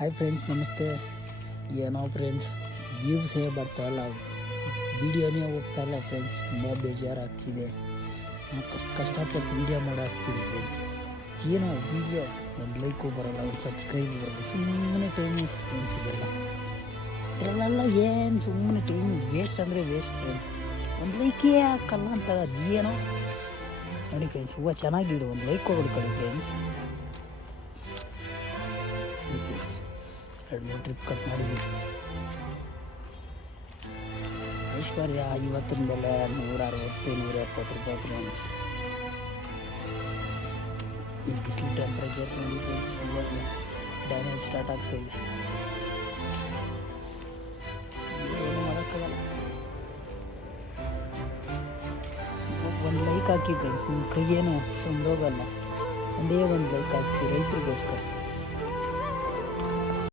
Hi friends, ನಮಸ್ತೆ. ಏನೋ friends, ವ್ಯೂವ್ಸೇ ಬರ್ತಾಯಿಲ್ಲ, ವೀಡಿಯೋನೇ ಹೋಗ್ತಾಯಿಲ್ಲ ಫ್ರೆಂಡ್ಸ್. ತುಂಬ ಬೇಜಾರಾಗ್ತಿದೆ. ಕಷ್ಟಪಟ್ಟು ವೀಡಿಯೋ ಮಾಡಾಕ್ತೀವಿ ಫ್ರೆಂಡ್ಸ್. ಏನೋ ವೀಡಿಯೋ ಒಂದು ಲೈಕು ಬರೋಲ್ಲ, ಒಂದು ಸಬ್ಸ್ಕ್ರೈಬ್ ಬರೋಲ್ಲ. ಸುಮ್ಮನೆ ಟೈಮ್ ವೇಸ್ಟ್ ಫ್ರೆಂಡ್ಸ್. ಇದರಲ್ಲೆಲ್ಲ ಏನು ಸುಮ್ಮನೆ ಟೈಮ್ ವೇಸ್ಟ್ ಅಂದರೆ ವೇಸ್ಟ್ ಫ್ರೆಂಡ್ಸ್. ಒಂದು ಲೈಕೇ ಹಾಕಲ್ಲ ಅಂತ ಅದೇನೋ ನೋಡಿ ಫ್ರೆಂಡ್ಸ್. ಹೂವು ಚೆನ್ನಾಗಿಡು, ಒಂದು ಲೈಕ್ ಕೊಡ್ಕೊಳ್ಳಿ ಫ್ರೆಂಡ್ಸ್. 2-3 ಟ್ರಿಪ್ ಕಟ್ ಮಾಡಿದ್ವಿ. ಐಶ್ವರ್ಯ ಇವತ್ತಿನ ಬೆಲೆ 160-170 ರೂಪಾಯಿ ಫ್ರೆಂಡ್ಸ್. ಈ ಬಿಸಿಲು ಟೆಂಪ್ರೇಚರ್ ನೋಡಿ ಫ್ರೆಂಡ್ಸ್, ಇವಾಗ ಡ್ಯಾಮೇಜ್ ಸ್ಟಾರ್ಟ್ ಆಗ್ತಾಯಿದೆ. ಏನು ಮಾಡೋಕ್ಕಾಗಲ್ಲ. ಒಂದು ಲೈಕ್ ಹಾಕಿ ಫ್ರೆಂಡ್ಸ್, ನಿಮ್ಮ ಕೈಯೇನು ಸಂದೋಗಲ್ಲ. ಒಂದೇ ಒಂದು ಲೈಕ್ ಹಾಕಿ ರೈತರಿಗೋಸ್ಕರ.